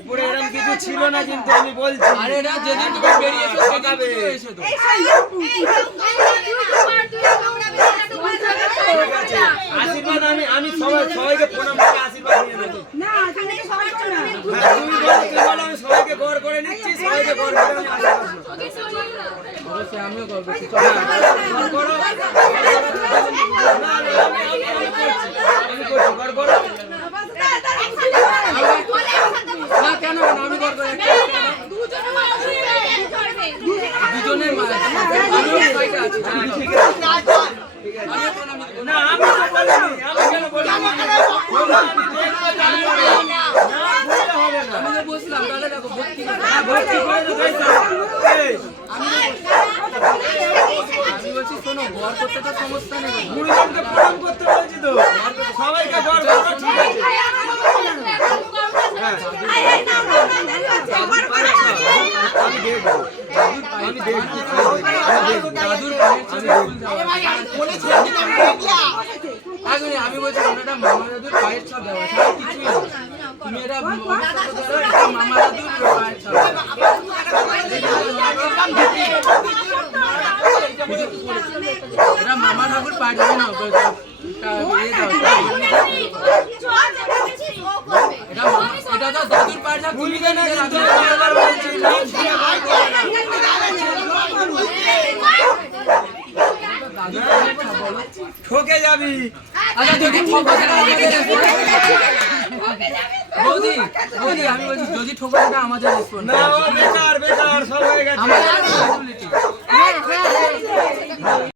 উপরে এরকম কিছু ছিল না কিন্তু আমি বলছি। আরে না, যেদিন তুমি বেরিয়েছো সেদিন তুমি এসো তো। আশীর্বাদ আমি সবাইকে প্রণাম করে আশীর্বাদ নিয়ে নেব। তুমি বলো আমি সবাইকে গড় করে নিচ্ছি, সবাইকে গড় করে আমি আশীর্বাদ নেব। অবশ্যই আমিও করবো। গড় করো। না, আমি করছি গড় করো। না কেন আমি করবো, দুজনের মা আমিও সাইডে আছি। না আমি তো বলিনি, আমি কেন বলিনি? আমি তো বসলাম দাদা দেখো ভক্তি ভক্তি করে তো গাইছো। আমি বলছি শোনো, ঘর করতে তো সমস্যা নেই। গুরুজনকে প্রণাম করতে বলছি তো, সবাইকে গড় করো, ঠিক আছে। আমি দেখবো, আমি দেখবো, দাদুর পায়ের ছবি আমি বলছি ওটা মামা দাদুর পায়ের ছাপ দেওয়া, সেটা কিছুই না। তুমি এটা মামা দাদুর পায়ের ছাপ এটা মামা ঠাকুর পায়ে যাবে না, এটা তো দাদুর পায়ের ছাপ। তুমি কেন ঠকে যাবি। আচ্ছা যদি বৌদি বৌদি আমি বলছি যদি ঠকে সেটা আমাদের রেসপন্স না বেকার বেকার সব হয়ে গেছে। আমাদের